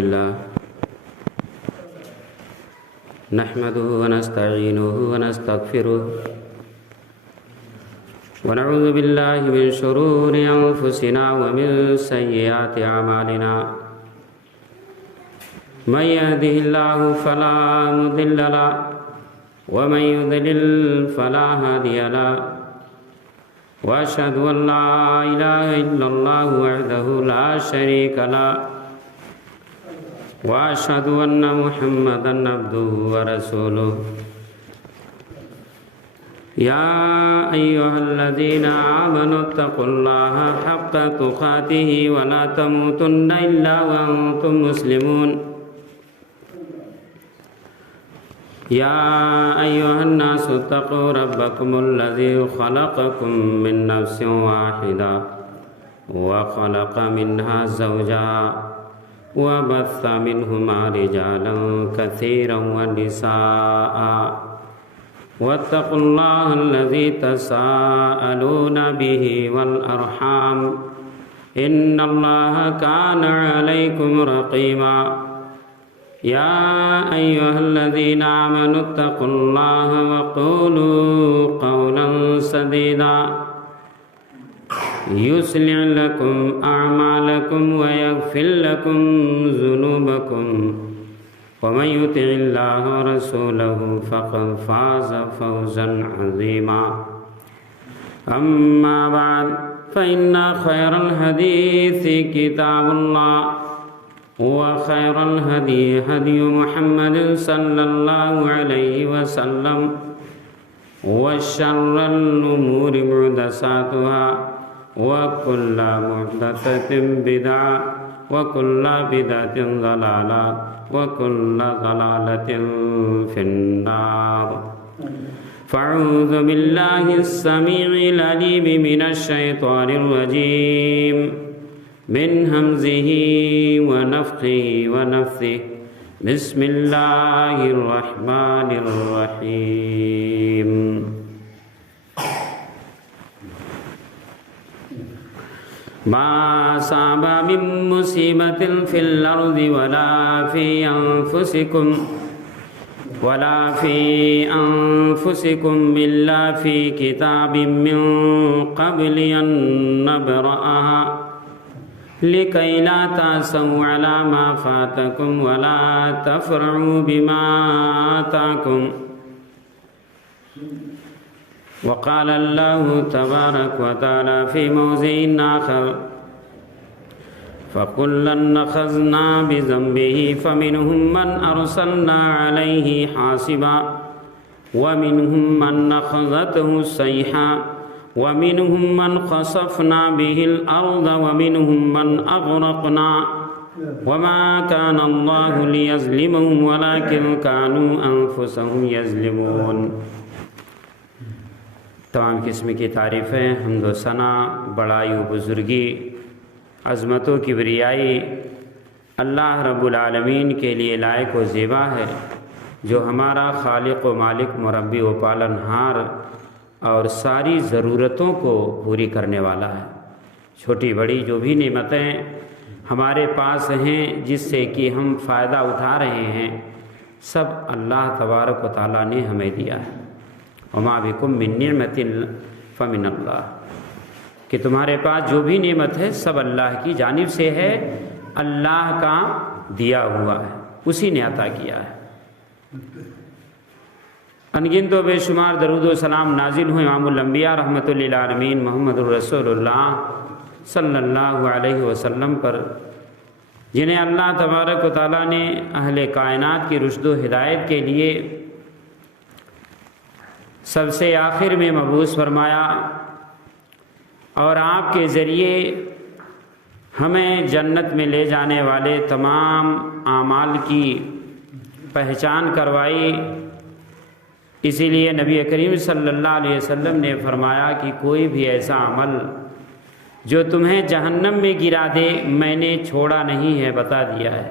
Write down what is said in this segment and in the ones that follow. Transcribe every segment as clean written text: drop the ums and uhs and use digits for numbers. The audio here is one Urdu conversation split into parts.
لله نحمده ونستعينه ونستغفره ونعوذ بالله من شرور أنفسنا ومن سيئات أعمالنا من يهده الله فلا مضل له ومن يضلل فلا هادي له وأشهد أن لا إله إلا الله وحده لا شريك له وأشهد أن محمدا عبده ورسوله يا أيها الذين آمنوا اتقوا الله حق تقاته ولا تموتن إلا وأنتم مسلمون يا أيها الناس اتقوا ربكم الذي خلقكم من نفس واحدة وخلق منها زوجها وبث منهما رجالا كثيرا ونساء واتقوا الله الذي تساءلون به والأرحام إن الله كان عليكم رقيبا يا أيها الذين آمنوا اتقوا الله وقولوا قولا سديدا يصلح لكم أعمالكم ويغفر لكم ذنوبكم ومن يطع الله ورسوله فقد فاز فوزا عظيما أما بعد فإن خير الحديث كتاب الله وخير الهدي هدي محمد صلى الله عليه وسلم وشر الأمور محدثاتها وكل محدثة بدعة وكل بدعة ضلالة وكل ضلالة في النار فأعوذ بالله السميع العليم من الشيطان الرجيم من همزه ونفخه ونفثه بسم الله الرحمن الرحيم ما أصاب من مصيبة في الأرض ولا في أنفسكم إلا في كتاب من قبل أن نبرأها لكي لا تأسوا على ما فاتكم ولا تفرحوا بما آتاكم وقال الله تبارك وتعالى في موضع آخر فكلا أخذنا بذنبه فمنهم من أرسلنا عليه حاصبا ومنهم من أخذته الصيحة ومنهم من خسفنا به الأرض ومنهم من أغرقنا وما كان الله ليظلمهم ولكن كانوا أنفسهم يظلمون۔ تمام قسم کی تعریفیں، حمد و ثنا، بڑائی و بزرگی، عظمت و کبریائی اللہ رب العالمین کے لیے لائق و زیبا ہے، جو ہمارا خالق و مالک، مربی و پالنہار اور ساری ضرورتوں کو پوری کرنے والا ہے۔ چھوٹی بڑی جو بھی نعمتیں ہمارے پاس ہیں جس سے کہ ہم فائدہ اٹھا رہے ہیں، سب اللہ تبارک و تعالیٰ نے ہمیں دیا ہے۔ وما بکم من نعمت فمن اللہ، کہ تمہارے پاس جو بھی نعمت ہے سب اللہ کی جانب سے ہے، اللہ کا دیا ہوا ہے، اسی نے عطا کیا ہے۔ انگنت و بے شمار درود و سلام نازل ہوئے امام الانبیاء رحمۃ للعالمین محمد الرسول اللہ صلی اللہ علیہ وسلم پر، جنہیں اللہ تبارک و تعالیٰ نے اہل کائنات کی رشد و ہدایت کے لیے سب سے آخر میں مبعوث فرمایا، اور آپ کے ذریعے ہمیں جنت میں لے جانے والے تمام اعمال کی پہچان کروائی۔ اسی لیے نبی کریم صلی اللہ علیہ وسلم نے فرمایا کہ کوئی بھی ایسا عمل جو تمہیں جہنم میں گرا دے میں نے چھوڑا نہیں ہے، بتا دیا ہے۔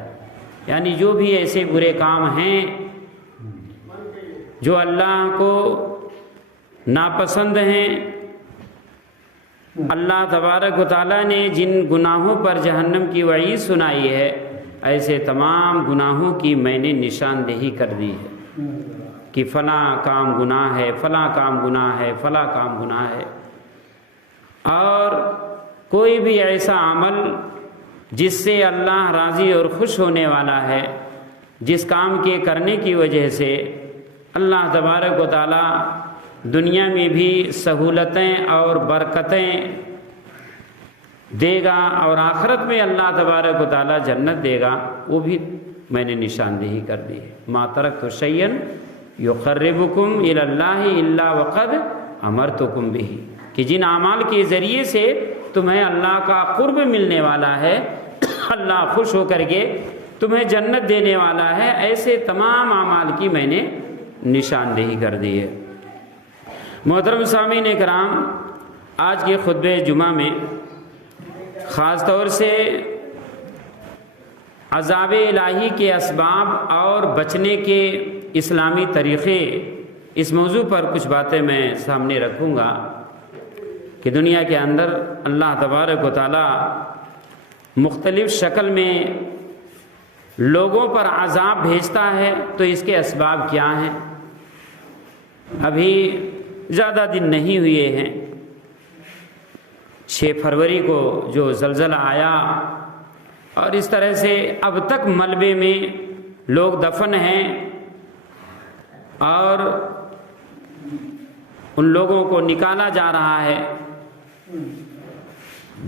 یعنی جو بھی ایسے برے کام ہیں جو اللہ کو ناپسند ہیں، اللہ تبارک و تعالیٰ نے جن گناہوں پر جہنم کی وعید سنائی ہے، ایسے تمام گناہوں کی میں نے نشاندہی کر دی ہے کہ فلاں کام گناہ ہے، فلاں کام گناہ ہے، فلاں کام گناہ ہے۔ اور کوئی بھی ایسا عمل جس سے اللہ راضی اور خوش ہونے والا ہے، جس کام کے کرنے کی وجہ سے اللہ تبارک و تعالی دنیا میں بھی سہولتیں اور برکتیں دے گا اور آخرت میں اللہ تبارک و تعالی جنت دے گا، وہ بھی میں نے نشاندہی کر دی ہے۔ ما ترکت شیئا یقربکم الی اللہ الا وقد امرتکم بہ، کہ جن اعمال کے ذریعے سے تمہیں اللہ کا قرب ملنے والا ہے، اللہ خوش ہو کر کے تمہیں جنت دینے والا ہے، ایسے تمام اعمال کی میں نے نشاندہی کر دی ہے۔ محترم سامعین کرام، آج کے خطبہ جمعہ میں خاص طور سے عذاب الہی کے اسباب اور بچنے کے اسلامی طریقے، اس موضوع پر کچھ باتیں میں سامنے رکھوں گا کہ دنیا کے اندر اللہ تبارک و تعالی مختلف شکل میں لوگوں پر عذاب بھیجتا ہے، تو اس کے اسباب کیا ہیں۔ ابھی زیادہ دن نہیں ہوئے ہیں، 6 فروری کو جو زلزلہ آیا، اور اس طرح سے اب تک ملبے میں لوگ دفن ہیں، اور ان لوگوں کو نکالا جا رہا ہے۔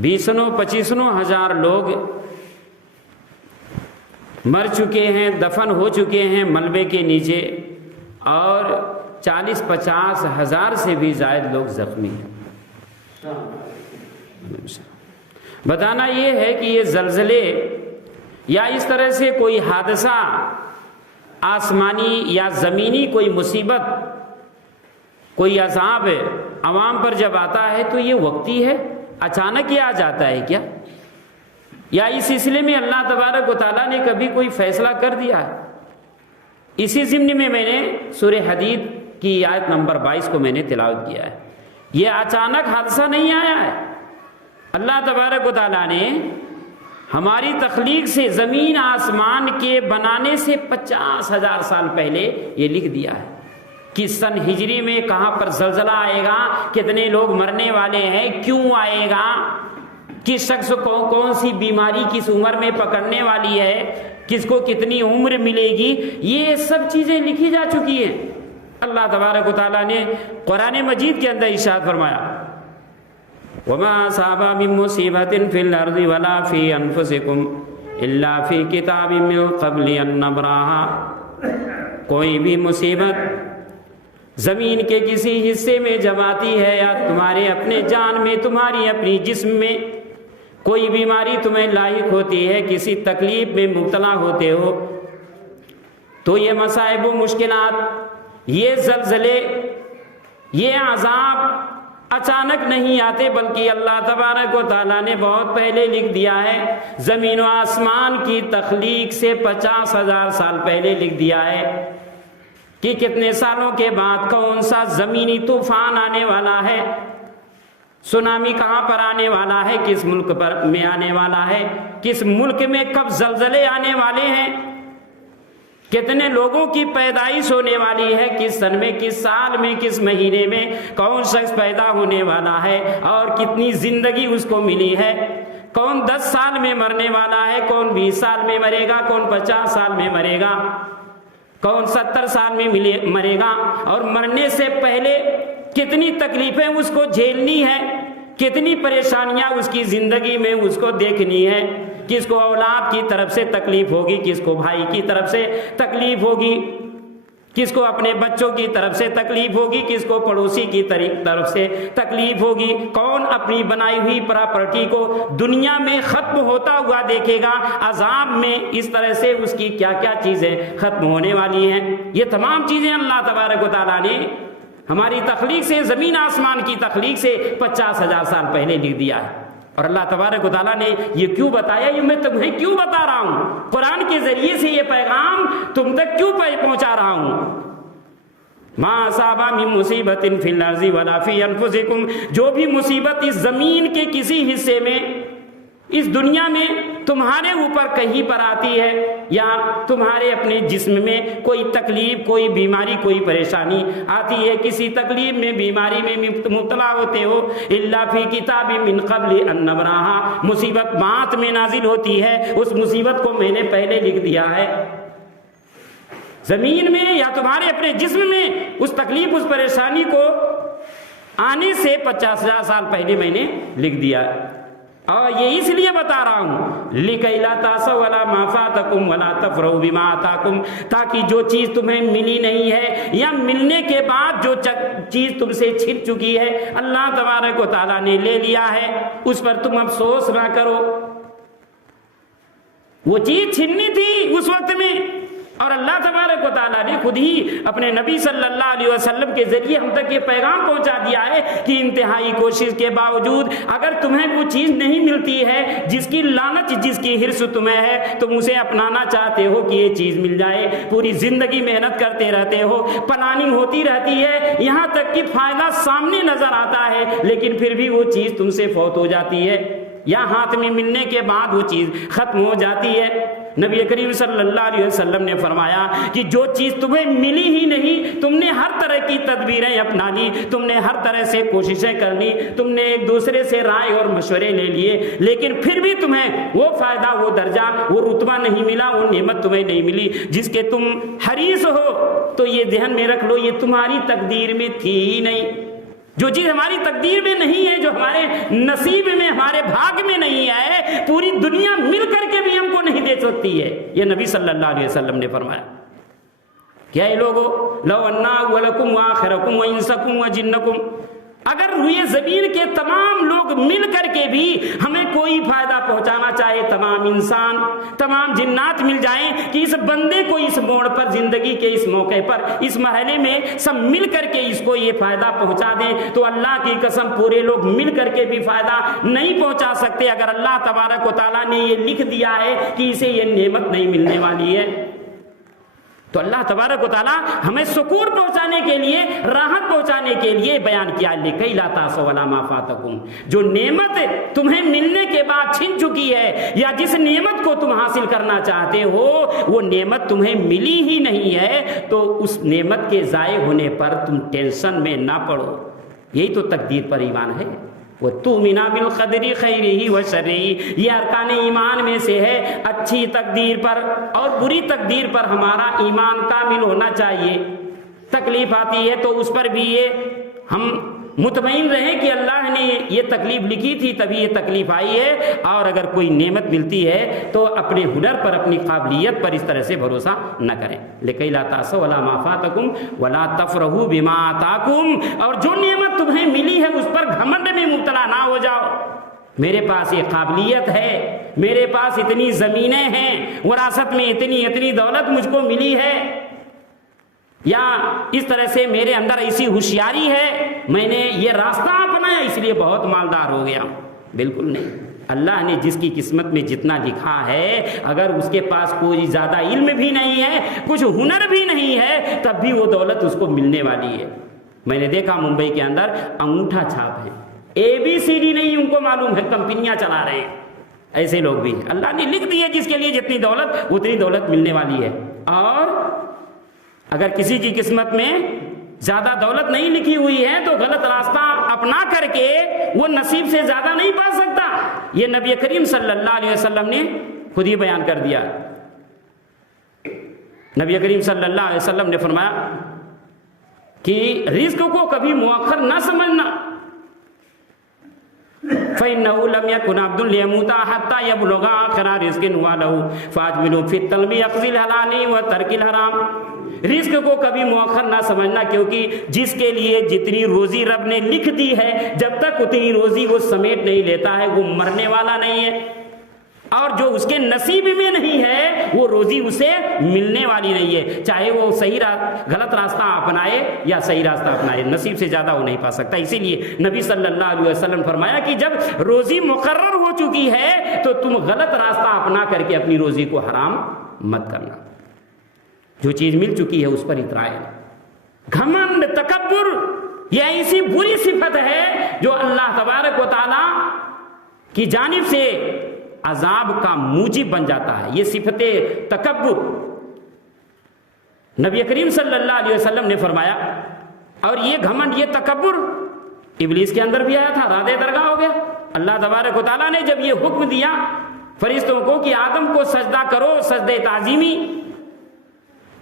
20-25 ہزار لوگ مر چکے ہیں، دفن ہو چکے ہیں ملبے کے نیچے، اور 40-50 ہزار سے بھی زائد لوگ زخمی ہیں۔ بتانا یہ ہے کہ یہ زلزلے یا اس طرح سے کوئی حادثہ آسمانی یا زمینی کوئی مصیبت، کوئی عذاب عوام پر جب آتا ہے تو یہ وقتی ہے، اچانک یہ آ جاتا ہے کیا؟ یا اس سلسلے میں اللہ تبارک و تعالیٰ نے کبھی کوئی فیصلہ کر دیا ہے؟ اسی ضمن میں میں نے سورہ حدید کی آیت نمبر 22 کو میں نے تلاوت کیا ہے۔ یہ اچانک حادثہ نہیں آیا ہے، اللہ تبارک و تعالیٰ نے ہماری تخلیق سے، زمین آسمان کے بنانے سے 50,000 سال پہلے یہ لکھ دیا ہے کہ سن ہجری میں کہاں پر زلزلہ آئے گا، کتنے لوگ مرنے والے ہیں، کیوں آئے گا، کس شخص کو کون سی بیماری کس عمر میں پکڑنے والی ہے، کس کو کتنی عمر ملے گی، یہ سب چیزیں لکھی جا چکی ہیں۔ اللہ تبارک و تعالیٰ نے قرآن مجید کے اندر ارشاد فرمایا، وَمَا أَصَابَ مِن مُّصِيبَةٍ فِي الْأَرْضِ وَلَا فِي أَنفُسِكُمْ إِلَّا فِي كِتَابٍ مِّن قَبْلِ أَن نَّبْرَأَهَا، کوئی بھی مصیبت زمین کے کسی حصے میں جب آتی ہے، یا تمہارے اپنے جان میں، تمہاری اپنی جسم میں کوئی بیماری تمہیں لاحق ہوتی ہے، کسی تکلیف میں مبتلا ہوتے ہو، تو یہ مصائب و مشکلات، یہ زلزلے، یہ عذاب اچانک نہیں آتے، بلکہ اللہ تبارک و تعالیٰ نے بہت پہلے لکھ دیا ہے۔ زمین و آسمان کی تخلیق سے 50,000 سال پہلے لکھ دیا ہے کہ کتنے سالوں کے بعد کون سا زمینی طوفان آنے والا ہے، سونامی کہاں پر آنے والا ہے، کس ملک پر میں آنے والا ہے، کس ملک میں کب زلزلے آنے والے ہیں، کتنے لوگوں کی پیدائش ہونے والی ہے، کس سن میں، کس سال میں، کس مہینے میں کون شخص پیدا ہونے والا ہے، اور کتنی زندگی اس کو ملی ہے، کون 10 سال میں مرنے والا ہے، کون 20 سال میں مرے گا، کون 50 سال میں مرے گا، کون 70 سال میں مرے گا، اور مرنے سے پہلے کتنی تکلیفیں اس کو جھیلنی ہے، کتنی پریشانیاں اس کی زندگی میں اس کو دیکھنی ہے، کس کو اولاد کی طرف سے تکلیف ہوگی، کس کو بھائی کی طرف سے تکلیف ہوگی، کس کو اپنے بچوں کی طرف سے تکلیف ہوگی، کس کو پڑوسی کی طرف سے تکلیف ہوگی، کون اپنی بنائی ہوئی پراپرٹی کو دنیا میں ختم ہوتا ہوا دیکھے گا، عذاب میں اس طرح سے اس کی کیا کیا چیزیں ختم ہونے والی ہیں۔ یہ تمام چیزیں اللہ تبارک و تعالیٰ نے ہماری تخلیق سے، زمین آسمان کی تخلیق سے 50,000 سال پہلے لکھ دیا ہے۔ اور اللہ تبارک و تعالیٰ نے یہ کیوں بتایا، یہ میں تمہیں کیوں بتا رہا ہوں، قرآن کے ذریعے سے یہ پیغام تم تک کیوں پہنچا رہا ہوں۔ ما اصاب من مصیبت فی الارض ولا فی انفسکم، جو بھی مصیبت اس زمین کے کسی حصے میں اس دنیا میں تمہارے اوپر کہیں پر آتی ہے یا تمہارے اپنے جسم میں کوئی تکلیف، کوئی بیماری، کوئی پریشانی آتی ہے، کسی تکلیف میں، بیماری میں مبتلا ہوتے ہو، الا فی کتاب من قبل ان نبرہا، مصیبت بعد میں نازل ہوتی ہے، اس مصیبت کو میں نے پہلے لکھ دیا ہے۔ زمین میں یا تمہارے اپنے جسم میں اس تکلیف، اس پریشانی کو آنے سے 50,000 سال پہلے میں نے لکھ دیا، اور یہ اس لیے بتا رہا ہوں لِكَيْ لَا تَأْسَوْا عَلَىٰ مَا فَاتَكُمْ وَلَا تَفْرَحُوا بِمَا آتَاكُمْ، تاکہ جو چیز تمہیں ملی نہیں ہے یا ملنے کے بعد جو چیز تم سے چھن چکی ہے، اللہ تبارک و تعالیٰ نے لے لیا ہے، اس پر تم افسوس نہ کرو۔ وہ چیز چھننی تھی اس وقت میں، اور اللہ تبارک و تعالیٰ نے خود ہی اپنے نبی صلی اللہ علیہ وسلم کے ذریعے ہم تک یہ پیغام پہنچا دیا ہے کہ انتہائی کوشش کے باوجود اگر تمہیں وہ چیز نہیں ملتی ہے جس کی لالچ، جس کی حرص تمہیں ہے، تم اسے اپنانا چاہتے ہو کہ یہ چیز مل جائے، پوری زندگی محنت کرتے رہتے ہو، پلاننگ ہوتی رہتی ہے، یہاں تک کہ فائدہ سامنے نظر آتا ہے، لیکن پھر بھی وہ چیز تم سے فوت ہو جاتی ہے یا ہاتھ میں ملنے کے بعد وہ چیز ختم ہو جاتی ہے۔ نبی کریم صلی اللہ علیہ وسلم نے فرمایا کہ جو چیز تمہیں ملی ہی نہیں، تم نے ہر طرح کی تدبیریں اپنا لی، تم نے ہر طرح سے کوششیں کر لی، تم نے ایک دوسرے سے رائے اور مشورے لے لیے، لیکن پھر بھی تمہیں وہ فائدہ، وہ درجہ، وہ رتبہ نہیں ملا، وہ نعمت تمہیں نہیں ملی جس کے تم حریص ہو، تو یہ ذہن میں رکھ لو یہ تمہاری تقدیر میں تھی ہی نہیں۔ جو چیز ہماری تقدیر میں نہیں ہے، جو ہمارے نصیب میں، ہمارے بھاگ میں نہیں ہے، پوری دنیا مل کر کے بھی ہم کو نہیں دے سکتی ہے، یہ نبی صلی اللہ علیہ وسلم نے فرمایا۔ کیا اے لوگو لو انا اولکم وآخرکم وانسکم وجنکم، اگر روئے زمین کے تمام لوگ مل کر کے بھی ہمیں کوئی فائدہ پہنچانا چاہے، تمام انسان، تمام جنات مل جائیں کہ اس بندے کو اس موڑ پر، زندگی کے اس موقع پر، اس مرحلے میں سب مل کر کے اس کو یہ فائدہ پہنچا دیں، تو اللہ کی قسم پورے لوگ مل کر کے بھی فائدہ نہیں پہنچا سکتے اگر اللہ تبارک و تعالیٰ نے یہ لکھ دیا ہے کہ اسے یہ نعمت نہیں ملنے والی ہے۔ تو اللہ تبارک و تعالیٰ ہمیں سکون پہنچانے کے لیے، راحت پہنچانے کے لیے بیان کیا لِكَيْ لَا تَأْسَوْا عَلَىٰ مَا فَاتَكُمْ، جو نعمت تمہیں ملنے کے بعد چھن چکی ہے یا جس نعمت کو تم حاصل کرنا چاہتے ہو وہ نعمت تمہیں ملی ہی نہیں ہے، تو اس نعمت کے ضائع ہونے پر تم ٹینشن میں نہ پڑو۔ یہی تو تقدیر پر ایمان ہے۔ وَتُؤْمِنَ بِالْقَدْرِ خَيْرِهِ وَشَرِّهِ، یہ ارکان ایمان میں سے ہے، اچھی تقدیر پر اور بری تقدیر پر ہمارا ایمان کامل ہونا چاہیے۔ تکلیف آتی ہے تو اس پر بھی یہ ہم مطمئن رہیں کہ اللہ نے یہ تکلیف لکھی تھی تبھی یہ تکلیف آئی ہے، اور اگر کوئی نعمت ملتی ہے تو اپنے ہنر پر، اپنی قابلیت پر اس طرح سے بھروسہ نہ کریں۔ لِكَيْ لَا تَأْسَوْا عَلَىٰ مَا فَاتَكُمْ وَلَا تَفْرَحُوا بِمَا آتَاكُمْ، اور جو نعمت تمہیں ملی ہے اس پر گھمنڈ میں مبتلا نہ ہو جاؤ۔ میرے پاس یہ قابلیت ہے، میرے پاس اتنی زمینیں ہیں، وراثت میں اتنی دولت مجھ کو ملی ہے، یا اس طرح سے میرے اندر ایسی ہوشیاری ہے، میں نے یہ راستہ اپنایا اس لیے بہت مالدار ہو گیا۔ بالکل نہیں، اللہ نے جس کی قسمت میں جتنا لکھا ہے، اگر اس کے پاس کوئی زیادہ علم بھی نہیں ہے، کچھ ہنر بھی نہیں ہے، تب بھی وہ دولت اس کو ملنے والی ہے۔ میں نے دیکھا ممبئی کے اندر انگوٹھا چھاپ ہے، ABCD نہیں ان کو معلوم ہے، کمپنیاں چلا رہے ہیں، ایسے لوگ بھی ہیں۔ اللہ نے لکھ دی ہے جس کے لیے جتنی دولت اتنی دولت ملنے والی ہے، اور اگر کسی کی قسمت میں زیادہ دولت نہیں لکھی ہوئی ہے تو غلط راستہ اپنا کر کے وہ نصیب سے زیادہ نہیں پا سکتا۔ یہ نبی کریم صلی اللہ علیہ وسلم نے خود ہی بیان کر دیا۔ نبی کریم صلی اللہ علیہ وسلم نے فرمایا کہ رزق کو کبھی مؤخر نہ سمجھنا، فَإِنَّهُ لَمْ يَكُنْ عَبْدٌ لِيَمُوتَ حَتَّى يَبْلُغَ آخِرَ رِزْقٍ هُوَ لَهُ فَأَجْمِلُوا فِي الطَّلْبِ أَخْذِ الْحَلَالِ وَتَرْكِ الْحَرَامِ۔ رزق کو کبھی مؤخر نہ سمجھنا، کیونکہ جس کے لیے جتنی روزی رب نے لکھ دی ہے، جب تک اتنی روزی وہ سمیٹ نہیں لیتا ہے وہ مرنے والا نہیں ہے، اور جو اس کے نصیب میں نہیں ہے وہ روزی اسے ملنے والی نہیں ہے، چاہے وہ غلط راستہ اپنائے یا صحیح راستہ اپنائے، نصیب سے زیادہ وہ نہیں پا سکتا۔ اسی لیے نبی صلی اللہ علیہ وسلم فرمایا کہ جب روزی مقرر ہو چکی ہے تو تم غلط راستہ اپنا کر کے اپنی روزی کو حرام مت کرنا۔ جو چیز مل چکی ہے اس پر اترائے۔ گھمنڈ، تکبر، یہ ایسی بری صفت ہے جو اللہ تبارک و تعالی کی جانب سے عذاب کا موجب بن جاتا ہے. یہ صفت تکبر نبی کریم صلی اللہ علیہ وسلم نے فرمایا. اور یہ گھمنڈ، یہ تکبر ابلیس کے اندر بھی آیا تھا، راد درگاہ ہو گیا. اللہ تبارک و تعالیٰ نے جب یہ حکم دیا فرشتوں کو کہ آدم کو سجدہ کرو، سجدہ تعظیمی،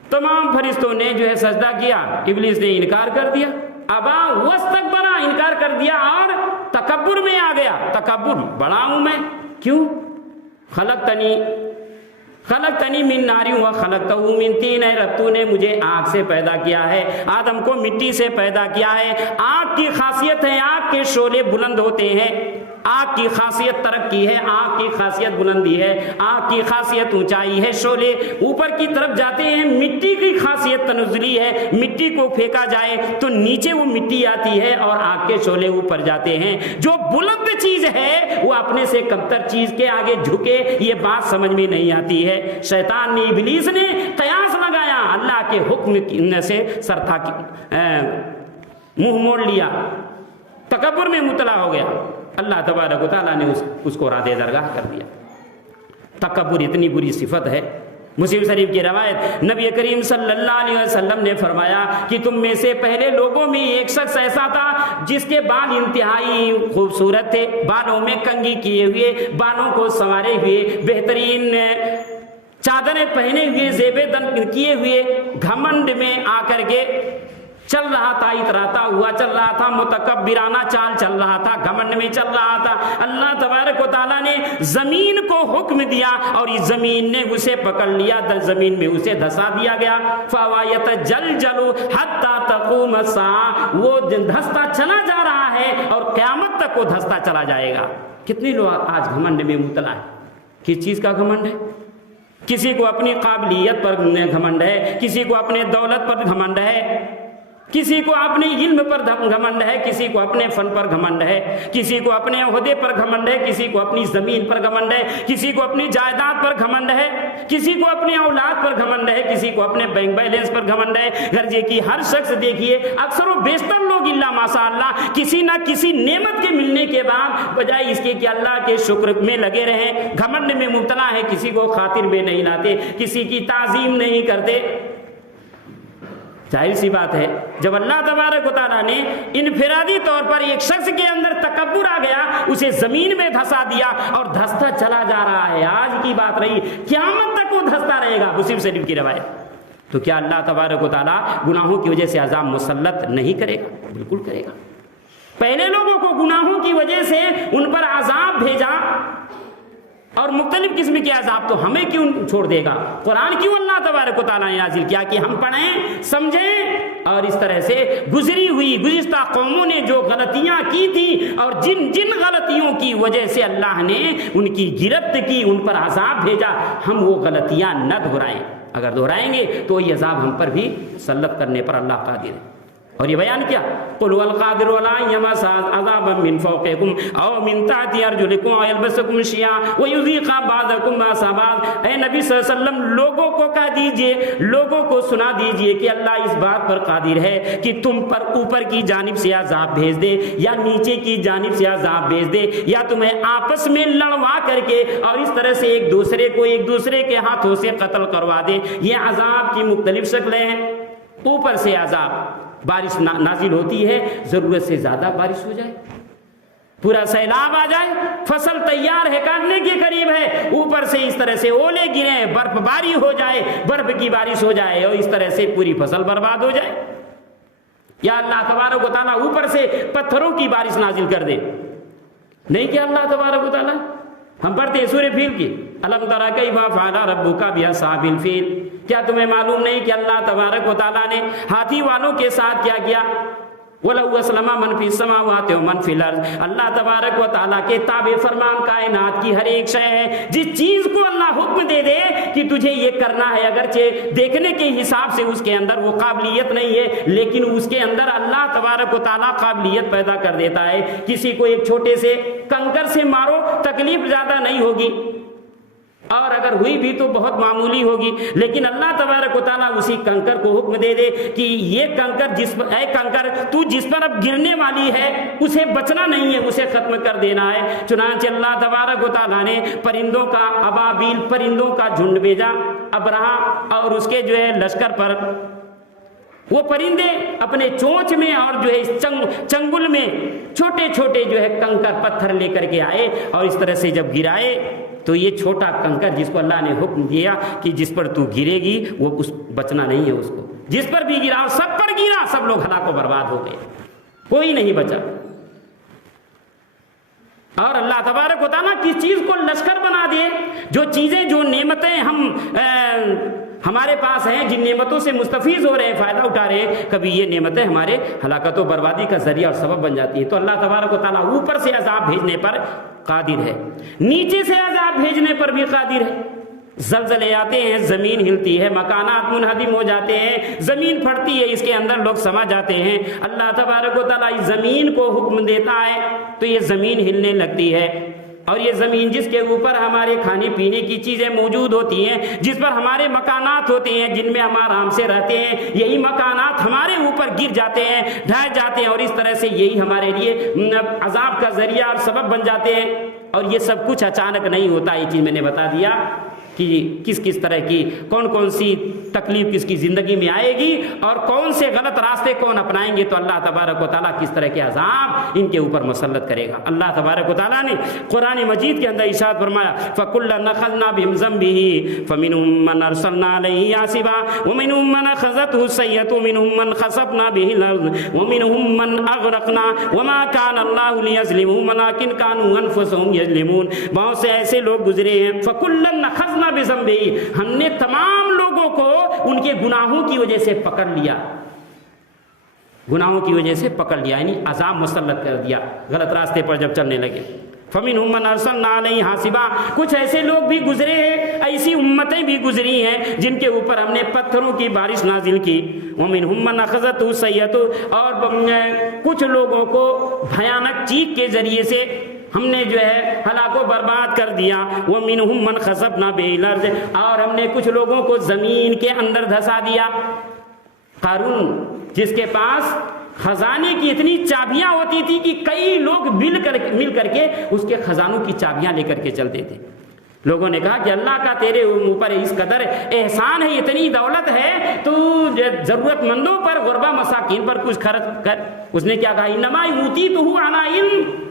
تمام فرشتوں نے جو ہے سجدہ کیا، ابلیس نے انکار کر دیا. ابا واستکبرا، انکار کر دیا اور تکبر میں آ گیا. تکبر، بڑا ہوں میں، کیوں؟ خلقتنی من ناری و خلقتہ من طین، اے رب تو نے مجھے آگ سے پیدا کیا ہے، آدم کو مٹی سے پیدا کیا ہے. آگ کی خاصیت ہے آگ کے شعلے بلند ہوتے ہیں، آگ کی خاصیت ترقی ہے، آگ کی خاصیت بلندی ہے، آگ کی خاصیت اونچائی ہے، شعلے اوپر کی طرف جاتے ہیں. مٹی کی خاصیت تنزلی ہے، مٹی کو پھینکا جائے تو نیچے وہ مٹی آتی ہے اور آگ کے شعلے اوپر جاتے ہیں. جو بلند چیز ہے وہ اپنے سے کمتر چیز کے آگے جھکے، یہ بات سمجھ میں نہیں آتی ہے. شیطان نے، ابلیس نے قیاس لگایا، اللہ کے حکم سے سرتا منہ موڑ لیا، تکبر میں مبتلا ہو گیا. اللہ تبارک و تعالیٰ نے اس کو راد درگاہ کر دیا. تکبر اتنی بری صفت ہے. مسلم شریف کی روایت، نبی کریم صلی اللہ علیہ وسلم نے فرمایا کہ تم میں سے پہلے لوگوں میں ایک شخص ایسا تھا جس کے بال انتہائی خوبصورت تھے، بالوں میں کنگھی کیے ہوئے، بالوں کو سنوارے ہوئے، بہترین چادریں پہنے ہوئے، زیب دن کیے ہوئے، گھمنڈ میں آ کر کے چل رہا تھا، اتراتا ہوا چل رہا تھا، متکبرانہ چال چل رہا تھا، گھمنڈ میں چل رہا تھا. اللہ تبارک و تعالیٰ نے زمین کو حکم دیا اور اس زمین نے اسے پکڑ لیا، زمین میں اسے دھسا دیا گیا. فَوَيَتَجَلْجَلُ حَتَّى تَقُومَ السَّاعَةُ، وہ دھستا چلا جا رہا ہے اور قیامت تک وہ دھستا چلا جائے گا. کتنے لوگ آج گھمنڈ میں مبتلا ہیں؟ کس چیز کا گھمنڈ ہے؟ کسی کو اپنی قابلیت پر گھمنڈ ہے، کسی کو اپنے دولت پر گھمنڈ ہے، کسی کو اپنے علم پر گھمنڈ ہے، کسی کو اپنے فن پر گھمنڈ ہے، کسی کو اپنے عہدے پر گھمنڈ ہے، کسی کو اپنی زمین پر گھمنڈ ہے، کسی کو اپنی جائیداد پر گھمنڈ ہے، کسی کو اپنی اولاد پر گھمنڈ ہے، کسی کو اپنے بینک بیلنس پر گھمنڈ ہے. غرضے کی ہر شخص دیکھیے، اکثر و بیشتر لوگ الا ماشاء اللہ کسی نہ کسی نعمت کے ملنے کے بعد بجائے اس کے کہ اللہ کے شکر میں لگے رہیں، گھمنڈ میں مبتلا ہے. کسی کو خاطر میں نہیں لاتے، کسی کی تعظیم نہیں کرتے. ظاہر سی بات ہے جب اللہ تبارک و تعالیٰ نے انفرادی طور پر ایک شخص کے اندر تکبر آ گیا، اسے زمین میں دھسا دیا اور دھستا چلا جا رہا ہے. آج کی بات رہی، قیامت تک وہ دھستا رہے گا. مسلم شریف کی روایت. تو کیا اللہ تبارک و تعالیٰ گناہوں کی وجہ سے عذاب مسلط نہیں کرے گا؟ بالکل کرے گا. پہلے لوگوں کو گناہوں کی وجہ سے ان پر عذاب بھیجا اور مختلف قسم کے عذاب، تو ہمیں کیوں چھوڑ دے گا؟ قرآن کیوں اللہ تبارک و تعالیٰ نے نازل کیا کہ ہم پڑھیں، سمجھیں اور اس طرح سے گزری ہوئی گزشتہ قوموں نے جو غلطیاں کی تھی اور جن غلطیوں کی وجہ سے اللہ نے ان کی گرفت کی، ان پر عذاب بھیجا، ہم وہ غلطیاں نہ دہرائیں. اگر دہرائیں گے تو یہ عذاب ہم پر بھی مسلط کرنے پر اللہ قادر ہے. اور یہ بیان کیا، قل هو القادر على يبعث عذابا من فوقكم او من تحت ارجلكم او يلبسكم شيعا ويذيق بعضكم بأس بعض. اے نبی صلی اللہ علیہ وسلم لوگوں کو کہہ دیجئے، لوگوں کو سنا دیجئے کہ اللہ اس بات پر قادر ہے کہ تم پر اوپر کی جانب سے عذاب بھیج دے یا نیچے کی جانب سے عذاب بھیج دے، یا تمہیں آپس میں لڑوا کر کے اور اس طرح سے ایک دوسرے کے ہاتھوں سے قتل کروا دے. یہ عذاب کی مختلف شکلیں ہیں. اوپر سے عذاب، بارش نازل ہوتی ہے، ضرورت سے زیادہ بارش ہو جائے، پورا سیلاب آ جائے، فصل تیار ہے، کاٹنے کے قریب ہے، اوپر سے اس طرح سے اولے گریں، برف باری ہو جائے، برف کی بارش ہو جائے اور اس طرح سے پوری فصل برباد ہو جائے. یا اللہ تبارک و تعالیٰ اوپر سے پتھروں کی بارش نازل کر دے. نہیں کہ اللہ تبارک و تعالیٰ، ہم پڑھتے ہیں سورہ فیل کی، الم تر کیف فعل ربک باصحاب الفیل. کیا تمہیں معلوم نہیں کہ اللہ تبارک و تعالیٰ نے ہاتھی والوں کے ساتھ کیا کیا؟ وَلَوْ أَسْلَمَ مَنْ فِي السَّمَاوَاتِ وَمَنْ فِي الْأَرْضِ. اللہ تبارک و تعالیٰ کے تابع فرمان کائنات کی ہر ایک شے ہے. جس چیز کو اللہ حکم دے دے کہ تجھے یہ کرنا ہے، اگرچہ دیکھنے کے حساب سے اس کے اندر وہ قابلیت نہیں ہے، لیکن اس کے اندر اللہ تبارک و تعالیٰ قابلیت پیدا کر دیتا ہے. کسی کو ایک چھوٹے سے کنکر سے مارو، تکلیف زیادہ نہیں ہوگی، اور اگر ہوئی بھی تو بہت معمولی ہوگی، لیکن اللہ تبارک و تعالیٰ اسی کنکر کو حکم دے دے کہ یہ کنکر اے کنکر تو جس پر اب گرنے والی ہے اسے بچنا نہیں ہے، اسے ختم کر دینا ہے۔ چنانچہ اللہ تبارک و تعالیٰ نے پرندوں کا ابابیل پرندوں کا جھنڈ بھیجا ابرہا اور اس کے جو ہے لشکر پر۔ وہ پرندے اپنے چونچ میں اور جو ہے اس چنگل میں چھوٹے چھوٹے جو ہے کنکر پتھر لے کر کے آئے، اور اس طرح سے جب گرائے تو یہ چھوٹا کنکر جس کو اللہ نے حکم دیا کہ جس پر تو گرے گی وہ اس بچنا نہیں ہے، اس کو جس پر بھی گرا سب پر گرا، سب لوگ ہلاک و برباد ہو گئے، کوئی نہیں بچا۔ اور اللہ تبارک و تعالیٰ کس چیز کو لشکر بنا دے، جو چیزیں جو نعمتیں ہمارے پاس ہیں، جن نعمتوں سے مستفیض ہو رہے ہیں، فائدہ اٹھا رہے ہیں، کبھی یہ نعمتیں ہمارے ہلاکت و بربادی کا ذریعہ اور سبب بن جاتی ہیں۔ تو اللہ تبارک و تعالیٰ اوپر سے عذاب بھیجنے پر قادر ہے، نیچے سے عذاب بھیجنے پر بھی قادر ہے۔ زلزلے آتے ہیں، زمین ہلتی ہے، مکانات منہدم ہو جاتے ہیں، زمین پھٹتی ہے، اس کے اندر لوگ سما جاتے ہیں۔ اللہ تبارک و تعالیٰ اس زمین کو حکم دیتا ہے تو یہ زمین ہلنے لگتی ہے، اور یہ زمین جس کے اوپر ہمارے کھانے پینے کی چیزیں موجود ہوتی ہیں، جس پر ہمارے مکانات ہوتے ہیں، جن میں ہم آرام سے رہتے ہیں، یہی مکانات ہمارے اوپر گر جاتے ہیں، ڈھہ جاتے ہیں، اور اس طرح سے یہی ہمارے لیے عذاب کا ذریعہ اور سبب بن جاتے ہیں۔ اور یہ سب کچھ اچانک نہیں ہوتا، یہ چیز میں نے بتا دیا کہ کس کس طرح کی کون سی تکلیف کس کی زندگی میں آئے گی اور کون سے غلط راستے کون اپنائیں گے، تو اللہ تبارک و تعالیٰ کس طرح کے عذاب ان کے اوپر مسلط کرے گا۔ اللہ تبارک و تعالیٰ نے قرآن مجید کے اندر ارشاد فرمایا فَكُلًّا أَخَذْنَا بِذَنبِهِ فَمِنْهُم مَّنْ أَرْسَلْنَا عَلَيْهِ حَاصِبًا وَمِنْهُم مَّنْ أَخَذَتْهُ السَّيِّئَةُ وَمِنْهُم مَّنْ خَسَفْنَا بِهِ الْأَرْضَ وَمِنْهُم مَّنْ أَغْرَقْنَا وَمَا كَانَ اللَّهُ لِيَظْلِمَهُمْ وَلَٰكِن كَانُوا أَنفُسَهُمْ يَظْلِمُونَ۔ بہت سے ایسے لوگ گزرے ہیں، فَكُلًّا أَخَذْنَا بِذَنبِهِ، ہم نے تمام لوگوں کو ان کے گناہوں کی وجہ سے پکڑ لیا، گناہوں کی وجہ سے پکڑ لیا، یعنی عذاب مسلط کر دیا غلط راستے پر جب چلنے لگے۔ فَمِنْهُم مَّنْ أَرْسَلْنَا عَلَيْهِ حَاصِبًا، کچھ ایسے لوگ بھی گزرے ہیں، ایسی امتیں بھی گزری ہیں جن کے اوپر ہم نے پتھروں کی بارش نازل کی۔ وَمِنْهُم مَّنْ أَخَذَتْهُ السَّيِّئَةُ، اور کچھ لوگوں کو بھیانک چیخ کے ذریعے سے ہم نے جو ہے ہلاک و برباد کر دیا۔ وَمِنْهُم مَّنْ خَسَفْنَا بِهِ الْأَرْضَ، اور ہم نے کچھ لوگوں کو زمین کے اندر دھسا دیا۔ قارون جس کے پاس خزانے کی اتنی چابیاں ہوتی تھی کہ کئی لوگ مل کر کے اس کے خزانوں کی چابیاں لے کر کے چلتے تھے، لوگوں نے کہا کہ اللہ کا تیرے اوپر اس قدر احسان ہے، اتنی دولت ہے، تو ضرورت مندوں پر غربا مساکین پر کچھ خرچ کر۔ اس نے کیا کہا انما اوتیتہ علی علم،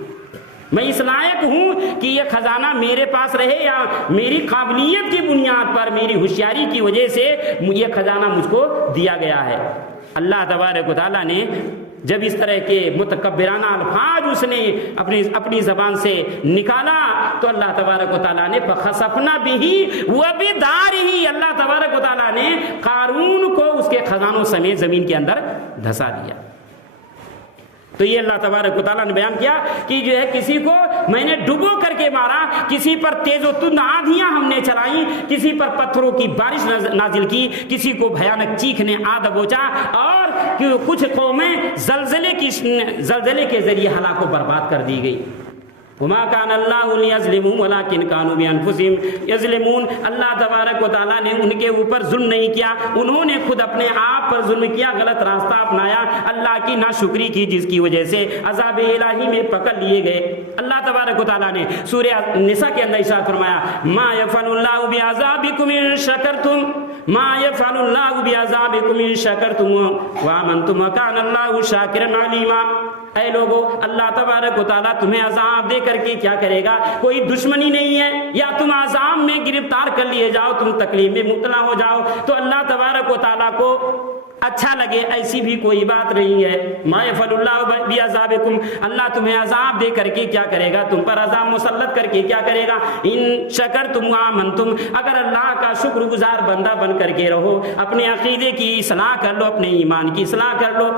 میں اس لائق ہوں کہ یہ خزانہ میرے پاس رہے، یا میری قابلیت کی بنیاد پر میری ہوشیاری کی وجہ سے یہ خزانہ مجھ کو دیا گیا ہے۔ اللہ تبارک و تعالیٰ نے جب اس طرح کے متکبرانہ الفاظ اس نے اپنی زبان سے نکالا تو اللہ تبارک و تعالیٰ نے فَخَسَفْنَا بِهِ وَبِدَارِهِ، اللہ تبارک و تعالیٰ نے قارون کو اس کے خزانوں سمیت زمین کے اندر دھسا دیا۔ تو یہ اللہ تبارک و تعالیٰ نے بیان کیا کہ جو ہے کسی کو میں نے ڈبو کر کے مارا، کسی پر تیز و تند آندھیاں ہم نے چلائیں، کسی پر پتھروں کی بارش نازل کی، کسی کو بھیانک چیخ نے آ دبوچا، اور کچھ قومیں زلزلے کے ذریعے ہلاک و برباد کر دی گئی۔ وما كان الله ليظلمهم ولكن كانوا بانفسهم يظلمون، اللہ تبارک و تعالیٰ نے ان کے اوپر ظلم نہیں کیا، انہوں نے خود اپنے آپ پر ظلم کیا، غلط راستہ اپنایا، اللہ کی ناشکری کی، جس کی وجہ سے عذاب الہی میں پکڑ لیے گئے۔ اللہ تبارک و تعالیٰ نے سورہ نساء کے اندر ارشاد فرمایا ما يفعل الله بعذابكم ان شکرتم، ما يفعل الله بعذابكم ان شکرتم وآمنتم وكان الله شاکرا علیما۔ اے لوگو، اللہ تبارک و تعالیٰ تمہیں عذاب دے کر کے کیا کرے گا؟ کوئی دشمنی نہیں ہے، یا تم عذاب میں گرفتار کر لیے جاؤ، تم تکلیف میں مبتلا ہو جاؤ تو اللہ تبارک و تعالیٰ کو اچھا لگے، ایسی بھی کوئی بات نہیں ہے۔ ما یفعل اللہ بعذابکم، اللہ تمہیں عذاب دے کر کے کیا کرے گا؟ تم پر عذاب مسلط کر کے کیا کرے گا؟ ان شکرتم وآمنتم، اگر اللہ کا شکر گزار بندہ بن کر کے رہو، اپنے عقیدے کی اصلاح کر لو، اپنے ایمان کی اصلاح کر لو،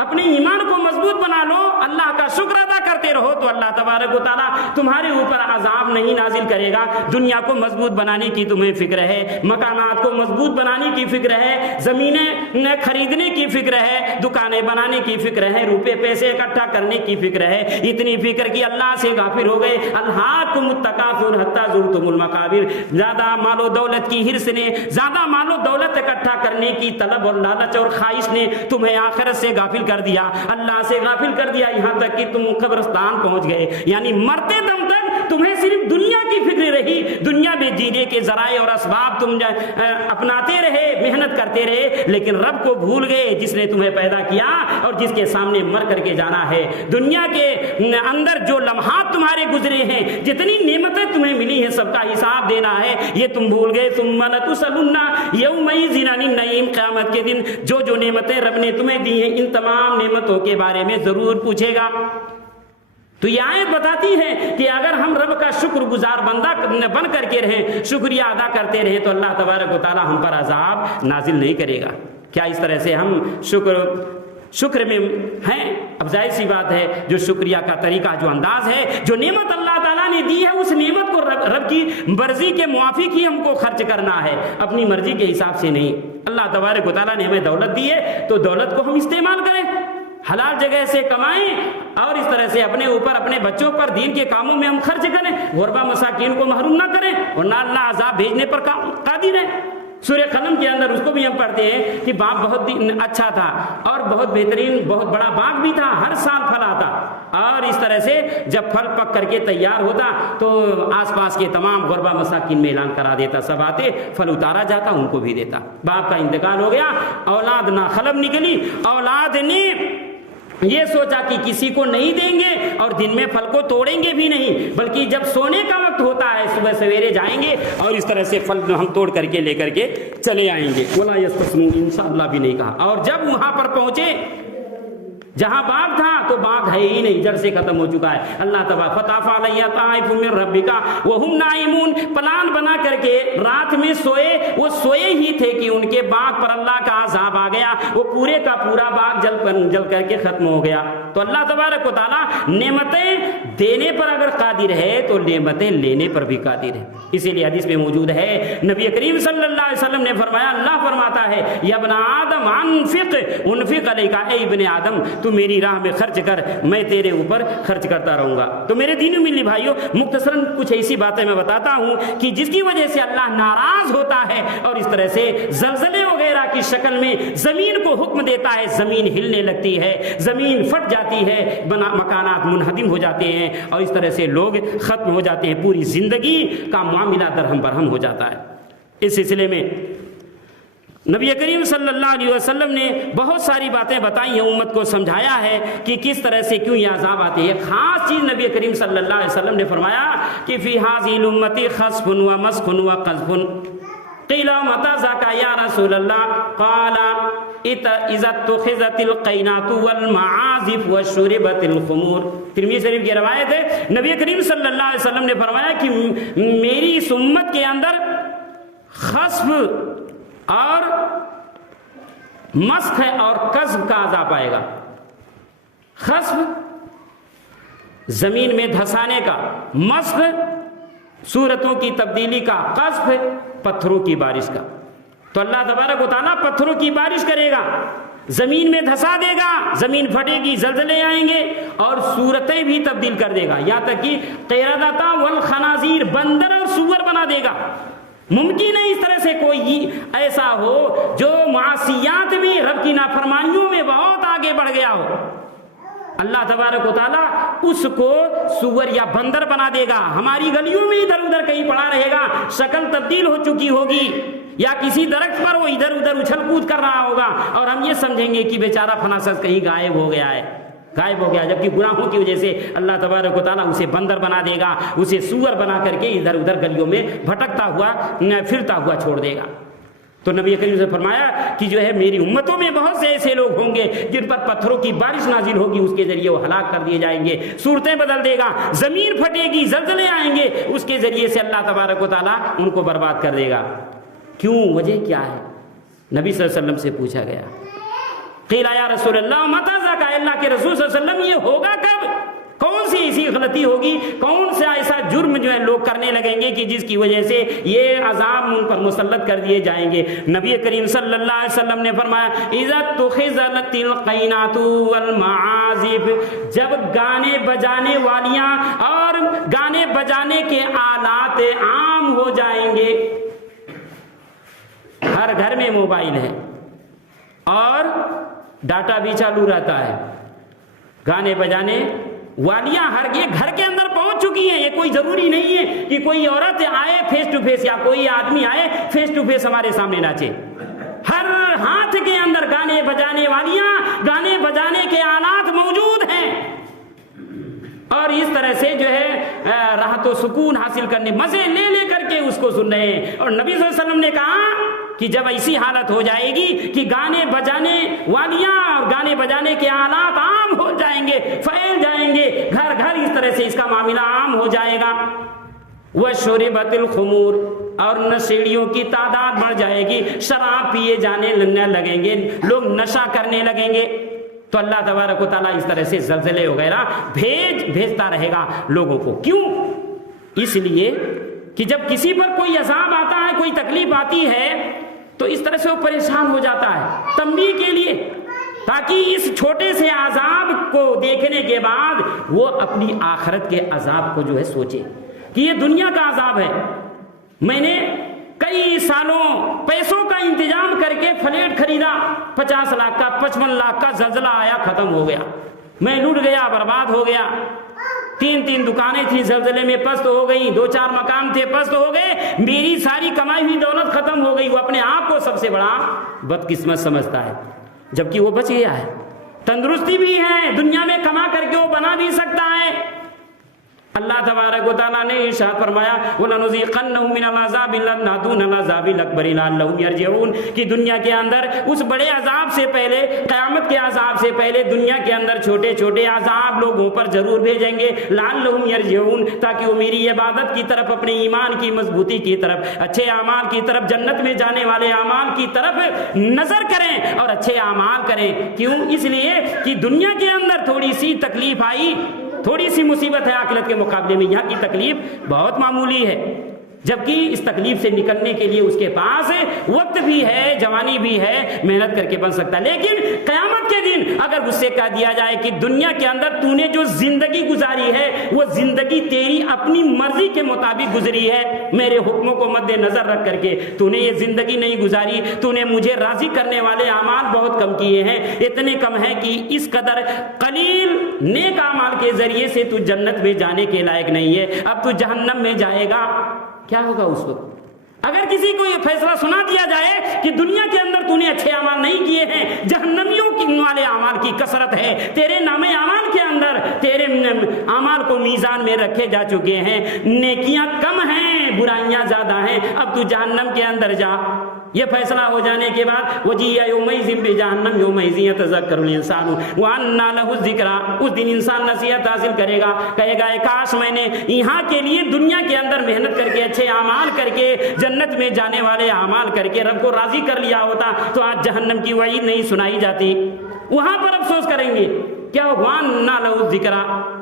اپنے ایمان کو مضبوط بنا لو، اللہ کا شکر ادا کرتے رہو تو اللہ تبارک و تعالیٰ تمہارے اوپر عذاب نہیں نازل کرے گا۔ دنیا کو مضبوط بنانے کی تمہیں فکر ہے، مکانات کو مضبوط بنانے کی فکر ہے، زمینیں خریدنے کی فکر ہے، دکانیں بنانے کی فکر ہے، روپے پیسے اکٹھا کرنے کی فکر ہے، اتنی فکر کی اللہ سے غافل ہو گئے۔ الہاکم التکاثر حتی زرتم المقابر، زیادہ مال و دولت کی حرص نے، زیادہ مال و دولت اکٹھا کرنے کی طلب اور لالچ اور خواہش نے تمہیں آخرت سے غافل کر دیا، اللہ سے غافل کر دیا، یہاں تک کہ تم قبرستان پہنچ گئے۔ یعنی مرتے دم تک تمہیں صرف دنیا کی فکر رہی، دنیا میں جینے کے ذرائع اور اسباب تم اپناتے رہے، محنت کرتے رہے، لیکن رب کو بھول گئے جس نے تمہیں پیدا کیا اور جس کے سامنے مر کر کے جانا ہے۔ دنیا کے اندر جو لمحات تمہارے گزرے ہیں، جتنی نعمتیں تمہیں ملی ہیں، سب کا حساب دینا ہے، یہ تم بھول گئے۔ ثم لتسألن یومئذ عن النعیم، قیامت کے دن جو جو نعمتیں رب نے تمہیں دی ہیں، ان تمام نعمتوں کے بارے میں ضرور پوچھے گا۔ تو یہ آیت بتاتی ہے کہ اگر ہم رب کا شکر گزار بندہ بن کر کے رہیں، شکریہ ادا کرتے رہیں، تو اللہ تبارک و تعالی ہم پر عذاب نازل نہیں کرے گا۔ کیا اس طرح سے ہم شکر میں ہیں؟ اب ظاہر سی بات ہے، جو شکریہ کا طریقہ، جو انداز ہے، جو نعمت اللہ تعالیٰ نے دی ہے، اس نعمت کو رب کی مرضی کے موافق ہی ہم کو خرچ کرنا ہے، اپنی مرضی کے حساب سے نہیں۔ اللہ تبارک و تعالیٰ نے ہمیں دولت دی ہے تو دولت کو ہم استعمال کریں، حلال جگہ سے کمائیں، اور اس طرح سے اپنے اوپر، اپنے بچوں پر دین کے کاموں میں ہم خرچ کریں، غربا مساکین کو محروم نہ کریں، ورنہ اللہ عذاب بھیجنے پر قادر ہے۔ سورہ قلم کے اندر اس کو بھی ہم پڑھتے ہیں کہ باغ بہت اچھا تھا اور بہت بہترین، بہت بڑا باغ بھی تھا، ہر سال پھل آتا، اور اس طرح سے جب پھل پک کر کے تیار ہوتا تو آس پاس کے تمام غربا مساکین میں اعلان کرا دیتا، سب آتے، پھل اتارا جاتا، ان کو بھی دیتا۔ باپ کا انتقال ہو گیا، اولاد ناخلب نکلی، اولاد نے یہ سوچا کہ کسی کو نہیں دیں گے اور دن میں پھل کو توڑیں گے بھی نہیں، بلکہ جب سونے کا وقت ہوتا ہے صبح سویرے جائیں گے اور اس طرح سے پھل ہم توڑ کر کے لے کر کے چلے آئیں گے۔ وَلَا يَسْتَثْنُونَ، انشاءاللہ بھی نہیں کہا۔ اور جب وہاں پر پہنچے جہاں باغ تھا تو باغ ہے ہی نہیں، جڑ سے ختم ہو چکا ہے۔ اللہ تبارک فطاف علیہ طائف من ربک وہم نائمون، پلان بنا کر کے رات میں سوئے، وہ سوئے ہی تھے کہ ان کے باغ پر اللہ کا عذاب آ گیا، وہ پورے کا پورا باغ جل کر کے ختم ہو گیا۔ تو اللہ تبارک و تعالیٰ نعمتیں دینے پر اگر قادر ہے تو نعمتیں لینے پر بھی قادر ہے۔ اسی لیے حدیث میں موجود ہے، نبی کریم صلی اللہ علیہ وسلم نے فرمایا، اللہ فرماتا ہے، یا ابن آدم انفق علیک، اے ابن آدم تو میری راہ میں خرچ کر، میں تیرے اوپر خرچ کرتا رہوں گا۔ تو میرے دینی ملی بھائیوں، مختصراً کچھ ایسی باتیں میں بتاتا ہوں کہ جس کی وجہ سے اللہ ناراض ہوتا ہے اور اس طرح سے زلزلے وغیرہ کی شکل میں زمین کو حکم دیتا ہے، زمین ہلنے لگتی ہے، زمین پھٹ جاتی ہے، مکانات منہدم ہو جاتے ہیں، اور اس طرح سے لوگ ختم ہو جاتے ہیں، پوری زندگی کا معاملہ درہم برہم ہو جاتا ہے۔ اس سلسلے میں نبی کریم صلی اللہ علیہ وسلم نے بہت ساری باتیں بتائی ہیں، امت کو سمجھایا ہے کہ کس طرح سے کیوں یہ عذاب آتے ہیں۔ خاص چیز نبی کریم صلی اللہ علیہ وسلم نے فرمایا کہ فی ھذی الامۃ خسف و مسخ و قذف، قیل متی ذاک یا رسول اللہ، قال اذا اتخذت القینات والمعازف وشربت الخمور۔ ترمذی شریف کی روایت ہے، نبی کریم صلی اللہ علیہ وسلم نے فرمایا کہ میری اس امت کے اندر خسف اور مسخ ہے اور قذف کا عذاب آئے گا۔ خسف زمین میں دھسانے کا، مسخ صورتوں کی تبدیلی کا، قذف پتھروں کی بارش کا۔ تو اللہ تبارک و تعالیٰ پتھروں کی بارش کرے گا، زمین میں دھسا دے گا، زمین پھٹے گی، زلزلے آئیں گے اور صورتیں بھی تبدیل کر دے گا، یہاں تک کہ قردۃ والخنازیر، بندر اور سور بنا دے گا۔ ممکن ہے اس طرح سے کوئی ایسا ہو جو معصیات میں، رب کی نافرمانیوں میں بہت آگے بڑھ گیا ہو، اللہ تبارک و تعالیٰ اس کو سور یا بندر بنا دے گا، ہماری گلیوں میں ادھر ادھر کہیں پڑا رہے گا، شکل تبدیل ہو چکی ہوگی، یا کسی درخت پر وہ ادھر ادھر اچھل کود کر رہا ہوگا اور ہم یہ سمجھیں گے کہ بیچارہ فلاں شخص کہیں غائب ہو گیا ہے، جبکہ گناہوں کی وجہ سے اللہ تبارک و تعالیٰ اسے بندر بنا دے گا، اسے سور بنا کر کے ادھر ادھر گلیوں میں بھٹکتا ہوا، پھرتا ہوا چھوڑ دے گا۔ تو نبی کریم نے فرمایا کہ جو ہے میری امتوں میں بہت سے ایسے لوگ ہوں گے جن پر پتھروں کی بارش نازل ہوگی، اس کے ذریعے وہ ہلاک کر دیے جائیں گے، صورتیں بدل دے گا، زمین پھٹے گی، زلزلے آئیں گے، اس کے ذریعے سے اللہ تبارک و تعالیٰ ان کو برباد کر دے گا۔ کیوں؟ وجہ کیا ہے؟ نبی صلی اللہ علیہ وسلم سے پوچھا گیا، قیل یا رسول اللہ متی ذاک، اللہ کے رسول صلی اللہ علیہ وسلم یہ ہوگا کب؟ کون سی ایسی غلطی ہوگی، کون سا ایسا جرم جو ہے لوگ کرنے لگیں گے کہ جس کی وجہ سے یہ عذاب ان پر مسلط کر دیے جائیں گے؟ نبی کریم صلی اللہ علیہ وسلم نے فرمایا اذا اتخذت القینات والمعازف، جب گانے بجانے والیاں اور گانے بجانے کے آلات عام ہو جائیں گے، ہر گھر میں موبائل ہے اور ڈاٹا بھی چالو رہتا ہے، گانے بجانے والیاں ہر ایک گھر کے اندر پہنچ چکی ہیں۔ یہ کوئی ضروری نہیں ہے کہ کوئی عورت آئے فیس ٹو فیس یا کوئی آدمی آئے فیس ٹو فیس ہمارے سامنے ناچے، ہر ہاتھ کے اندر گانے بجانے والیاں، گانے بجانے کے آلات موجود ہیں، اور اس طرح سے جو ہے راحت و سکون حاصل کرنے، مزے لے لے کر کے اس کو سن رہے ہیں۔ اور نبی صلی اللہ علیہ وسلم نے کہا کہ جب ایسی حالت ہو جائے گی کہ گانے بجانے والیاں اور گانے بجانے کے آلات عام ہو جائیں گے، پھیل جائیں گے گھر گھر، اس طرح سے اس کا معاملہ عام ہو جائے گا۔ وَشُرِبَتِ الْخُمُورُ، اور نشیڑیوں کی تعداد بڑھ جائے گی، شراب پیے جانے لگیں گے، لوگ نشہ کرنے لگیں گے، تو اللہ تبارک و تعالیٰ اس طرح سے زلزلے وغیرہ بھیجتا رہے گا لوگوں کو۔ کیوں؟ اس لیے کہ جب کسی پر کوئی عذاب آتا ہے، کوئی تکلیف آتی ہے، تو اس طرح سے وہ پریشان ہو جاتا ہے تنبیہ کے لیے، تاکہ اس چھوٹے سے عذاب کو دیکھنے کے بعد وہ اپنی آخرت کے عذاب کو جو ہے سوچے کہ یہ دنیا کا عذاب ہے، میں نے کئی سالوں پیسوں کا انتظام کر کے فلیٹ خریدا، 50 لاکھ کا، 55 لاکھ کا، زلزلہ آیا ختم ہو گیا، میں لوٹ گیا، برباد ہو گیا، 3 دکانیں تھیں زلزلے میں پست ہو گئی، 2-4 مکان تھے پست ہو گئے، میری ساری کمائی ہوئی دولت ختم ہو گئی۔ وہ اپنے آپ کو سب سے بڑا بدقسمت سمجھتا ہے، جبکہ وہ بچ گیا ہے، تندرستی بھی ہے، دنیا میں کما کر کے وہ بنا بھی سکتا ہے۔ اللہ تبارک و تعالیٰ نے ارشاد فرمایا وَلَنُذِيقَنَّهُم مِّنَ الْعَذَابِ الْأَدْنَىٰ دُونَ الْعَذَابِ الْأَكْبَرِ لَعَلَّهُمْ يَرْجِعُونَ، کہ دنیا کے اندر اس بڑے عذاب سے پہلے، قیامت کے عذاب سے پہلے دنیا کے اندر چھوٹے چھوٹے عذاب لوگوں پر ضرور بھیجیں گے، لَعَلَّهُمْ يَرْجِعُونَ، تاکہ وہ میری عبادت کی طرف، اپنے ایمان کی مضبوطی کی طرف، اچھے اعمال کی طرف، جنت میں جانے والے اعمال کی طرف نظر کریں اور اچھے اعمال کریں۔ کیوں؟ اس لیے کہ دنیا کے اندر تھوڑی سی تکلیف آئی، تھوڑی سی مصیبت ہے، آخرت کے مقابلے میں یہاں کی تکلیف بہت معمولی ہے، جبکہ اس تکلیف سے نکلنے کے لیے اس کے پاس وقت بھی ہے، جوانی بھی ہے، محنت کر کے بن سکتا ہے۔ لیکن قیامت کے دن اگر اس سے کہہ دیا جائے کہ دنیا کے اندر تو نے جو زندگی گزاری ہے وہ زندگی تیری اپنی مرضی کے مطابق گزری ہے، میرے حکموں کو مد نظر رکھ کر کے تو نے یہ زندگی نہیں گزاری، تو نے مجھے راضی کرنے والے اعمال بہت کم کیے ہیں، اتنے کم ہیں کہ اس قدر قلیل نیک اعمال کے ذریعے سے تو جنت میں جانے کے لائق نہیں ہے، اب تو جہنم میں جائے گا، کیا ہوگا اس وقت؟ اگر کسی کو یہ فیصلہ سنا دیا جائے کہ دنیا کے اندر تو نے اچھے اعمال نہیں کیے ہیں، جہنمیوں والے اعمال کی کثرت ہے، تیرے نام اعمال کے اندر تیرے اعمال کو میزان میں رکھے جا چکے ہیں، نیکیاں کم ہیں، برائیاں زیادہ ہیں، اب تو جہنم کے اندر جا۔ یہ فیصلہ ہو جانے کے بعد وَجِيَّ يَوْمَئِذٍ بِجَهَنَّمَ يَوْمَئِذٍ يَتَذَكَّرُ الْإِنسَانُ وَأَنَّىٰ لَهُ الذِّكْرَىٰ، اس دن انسان نصیحت حاصل کرے گا، کہے گا کاش میں نے یہاں کے لیے دنیا کے اندر محنت کر کے، اچھے اعمال کر کے، جنت میں جانے والے اعمال کر کے رب کو راضی کر لیا ہوتا تو آج جہنم کی وعید نہیں سنائی جاتی۔ وہاں پر افسوس کریں گے، کیا وَأَنَّىٰ لَهُ الذِّكْرَىٰ،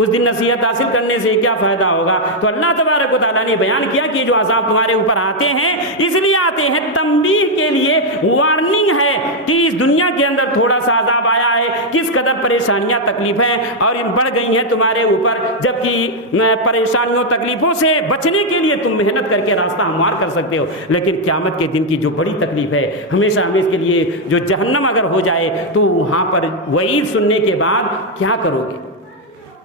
اس دن نصیحت حاصل کرنے سے کیا فائدہ ہوگا؟ تو اللہ تبارک و تعالیٰ نے بیان کیا کہ جو عذاب تمہارے اوپر آتے ہیں اس لیے آتے ہیں، تنبیہ کے لیے، وارننگ ہے کہ اس دنیا کے اندر تھوڑا سا عذاب آیا ہے، کس قدر پریشانیاں تکلیفیں اور بڑھ گئی ہیں تمہارے اوپر، جبکہ پریشانیوں تکلیفوں سے بچنے کے لیے تم محنت کر کے راستہ ہموار کر سکتے ہو، لیکن قیامت کے دن کی جو بڑی تکلیف ہے ہمیشہ ہمیشہ کے لیے جو جہنم اگر ہو جائے تو وہاں پر وعید سننے کے بعد کیا کرو گے،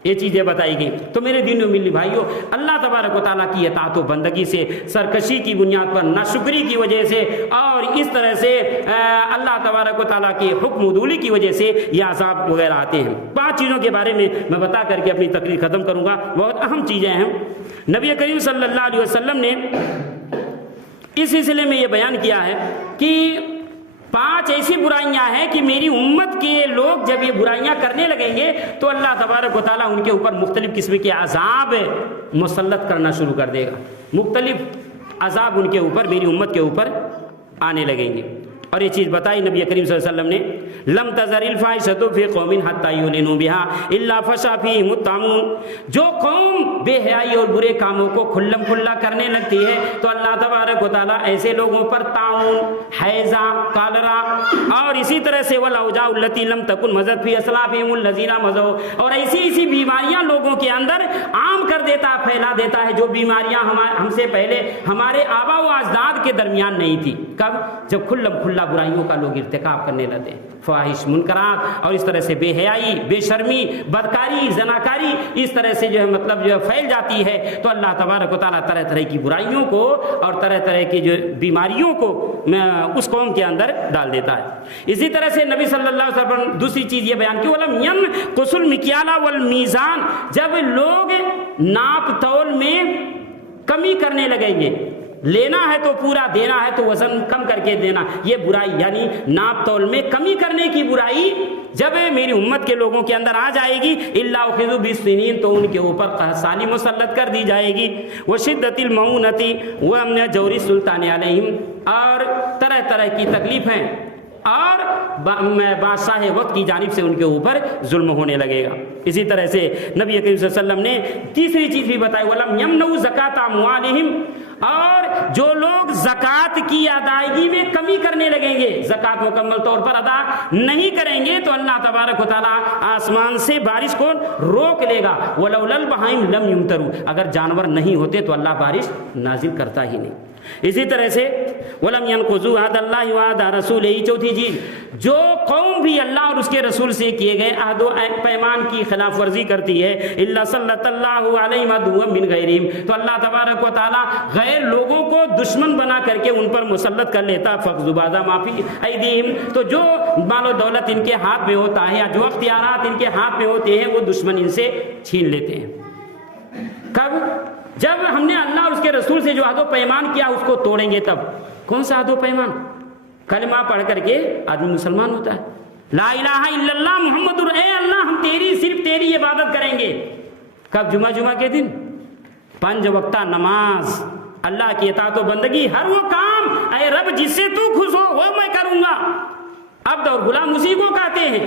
یہ چیزیں بتائی گئی۔ تو میرے دینوں ملی بھائیوں، اللہ تبارک و تعالیٰ کی اطاعت و بندگی سے، سرکشی کی بنیاد پر، ناشکری کی وجہ سے اور اس طرح سے اللہ تبارک و تعالیٰ کی حکم عدولی کی وجہ سے یہ عذاب وغیرہ آتے ہیں۔ 5 چیزوں کے بارے میں بتا کر کے اپنی تقریر ختم کروں گا، بہت اہم چیزیں ہیں۔ نبی کریم صلی اللہ علیہ وسلم نے اس سلسلے میں یہ بیان کیا ہے کہ 5 ایسی برائیاں ہیں کہ میری امت کے لوگ جب یہ برائیاں کرنے لگیں گے تو اللہ تبارک و تعالیٰ ان کے اوپر مختلف قسم کے عذاب مسلط کرنا شروع کر دے گا، مختلف عذاب ان کے اوپر، میری امت کے اوپر آنے لگیں گے۔ اور یہ چیز بتائی نبی کریم صلی اللہ علیہ وسلم نے، لم تزر الفاحشۃ فی قوم حتی یعلنوا بها الا فشا فیہم الطاعون، جو قوم بے حیائی اور برے کاموں کو کھلم کھلا کرنے لگتی ہے تو اللہ تبارک و تعالیٰ ایسے لوگوں پر طاعون، حیضہ، کالرا اور اسی طرح سے والاوجاع التی لم تکن مضت فی اسلافہم الذین مضوا، اور ایسی بیماریاں لوگوں کے اندر عام کر دیتا، پھیلا دیتا ہے، جو بیماریاں ہم سے پہلے ہمارے آبا و اجداد کے درمیان نہیں تھی۔ کب؟ جب کھلم کھلا برائیوں کا لوگ ارتکاب کرنے لگے، فواحش، منکرات، اور اس طرح سے بے حیائی، بے شرمی، بدکاری، زناکاری اس طرح سے جو ہے مطلب جو پھیل جاتی ہے، تو اللہ تبارک و تعالیٰ طرح طرح کی برائیوں کو اور طرح طرح کی جو بیماریوں کو اس قوم کے اندر ڈال دیتا ہے۔ اسی طرح سے نبی صلی اللہ علیہ وسلم دوسری چیز یہ بیان کی، وَلَمْ يَنْقُصُ الْمِكْيَالَ وَالْمِيزَانَ، جب لوگ ناپ تول میں کمی کرنے لگیں گے، لینا ہے تو پورا، دینا ہے تو وزن کم کر کے دینا، یہ برائی یعنی ناپ تول میں کمی کرنے کی برائی جب میری امت کے لوگوں کے اندر آ جائے گی، الا اخذوا بالسنین، تو ان کے اوپر قحط سالی مسلط کر دی جائے گی، وشدت المعونۃ ومن جور السلطان علیہم، اور طرح طرح کی تکلیفیں اور بادشاہ وقت کی جانب سے ان کے اوپر ظلم ہونے لگے گا۔ اسی طرح سے نبی کریم صلی اللہ علیہ وسلم نے تیسری چیز بھی بتائی، وَلَمْ يَمْنَعُوا زَكَاةَ أَمْوَالِهِمْ، اور جو لوگ زکوٰۃ کی ادائیگی میں کمی کرنے لگیں گے، زکوٰۃ مکمل طور پر ادا نہیں کریں گے، تو اللہ تبارک و تعالیٰ آسمان سے بارش کو روک لے گا، وَلَوْلَا الْبَهَائِمُ لَمْ يُمْطَرُوا، اگر جانور نہیں ہوتے تو اللہ بارش نازل کرتا ہی نہیں۔ اسی طرح سے وَلَمْ يَنْقُضُوا عَهْدَ اللَّهِ وَعْدَ رَسُولِهِ، چوتھی چیز، جو قوم بھی اللہ اور اس کے رسول سے کیے گئے عہد و پیمان کی خلاف ورزی کرتی ہے، إِلَّا سَلَّطَ اللَّهُ عَلَيْهِمْ عَدُوًّا مِّنْ غَيْرِهِمْ، تو اللہ تبارک و تعالیٰ غیر لوگوں کو دشمن بنا کر کے ان پر مسلط کر لیتا، فَخْذُوا بَعْضَ مَا فِي أَيْدِيهِمْ، تو جو مال و دولت ان کے ہاتھ میں ہوتا ہے یا جو اختیارات ان کے ہاتھ میں ہوتے ہیں وہ دشمن ان سے چھین لیتے ہیں۔ کب؟ جب ہم نے اللہ اور اس کے رسول سے جو عہد و پیمان کیا اس کو توڑیں گے، تب کون سا عہد و پیمان؟ کلمہ پڑھ کر کے آدمی مسلمان ہوتا ہے، لا الہ الا اللہ محمد، اے اللہ ہم صرف تیری عبادت کریں گے۔ کب؟ جمعہ کے دن 5 وقتہ نماز، اللہ کی اطاعت و بندگی، ہر وہ کام اے رب جس سے تو خوش ہو وہ میں کروں گا۔ عبد اور غلام اسی کو کہتے ہیں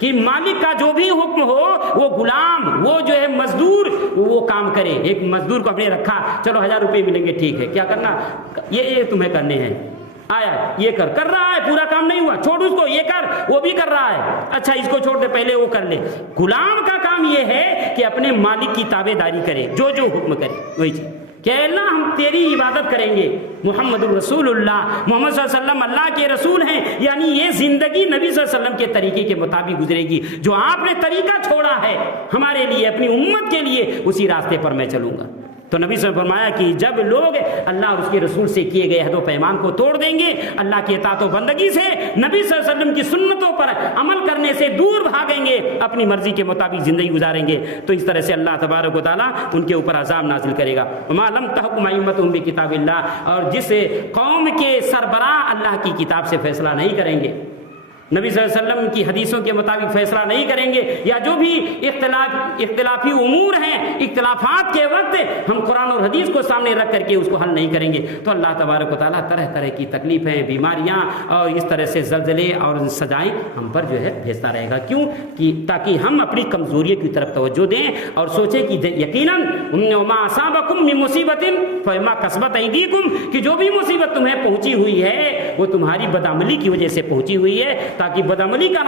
کہ مالک کا جو بھی حکم ہو وہ غلام، وہ جو ہے مزدور، وہ کام کرے۔ ایک مزدور کو ہم نے رکھا، چلو 1000 روپے ملیں گے، ٹھیک ہے، کیا کرنا؟ یہ تمہیں کرنے ہیں، آیا یہ کر رہا ہے، پورا کام نہیں ہوا، چھوڑ اس کو، یہ کر، وہ بھی کر رہا ہے، اچھا اس کو چھوڑ دے، پہلے وہ کر لے۔ غلام کا کام یہ ہے کہ اپنے مالک کی تابع داری کرے، جو حکم کرے وہی چیز، کہ اللہ ہم تیری عبادت کریں گے۔ محمد الرسول اللہ، محمد صلی اللہ علیہ وسلم اللہ کے رسول ہیں، یعنی یہ زندگی نبی صلی اللہ علیہ وسلم کے طریقے کے مطابق گزرے گی، جو آپ نے طریقہ چھوڑا ہے ہمارے لیے، اپنی امت کے لیے، اسی راستے پر میں چلوں گا۔ تو نبی صلی اللہ علیہ وسلم فرمایا کہ جب لوگ اللہ اور اس کے رسول سے کیے گئے عہد و پیمان کو توڑ دیں گے، اللہ کی اطاعت و بندگی سے، نبی صلی اللہ علیہ وسلم کی سنتوں پر عمل کرنے سے دور بھاگیں گے، اپنی مرضی کے مطابق زندگی گزاریں گے، تو اس طرح سے اللہ تبارک و تعالیٰ ان کے اوپر عذاب نازل کرے گا۔ وَمَا لَمْ تَحْكُمْ أَئِمَّتُهُم بِكِتَابِ اللَّهِ، اور جس قوم کے سربراہ اللہ کی کتاب سے فیصلہ نہیں کریں گے، نبی صلی اللہ علیہ وسلم کی حدیثوں کے مطابق فیصلہ نہیں کریں گے، یا جو بھی اختلافی امور ہیں، اختلافات کے وقت ہم قرآن اور حدیث کو سامنے رکھ کر کے اس کو حل نہیں کریں گے، تو اللہ تبارک و تعالیٰ طرح طرح کی تکلیفیں، بیماریاں اور اس طرح سے زلزلے اور سزائیں ہم پر جو ہے بھیجتا رہے گا۔ کیوں؟ کہ تاکہ ہم اپنی کمزوریوں کی طرف توجہ دیں اور سوچیں کہ یقیناً وَمَا أَصَابَكُم مِّن مُّصِيبَةٍ فَبِمَا كَسَبَتْ أَيْدِيكُم، کہ جو بھی مصیبت تمہیں پہنچی ہوئی ہے وہ تمہاری بدعملی کی وجہ سے پہنچی ہوئی ہے، تاکہ بدعملی کا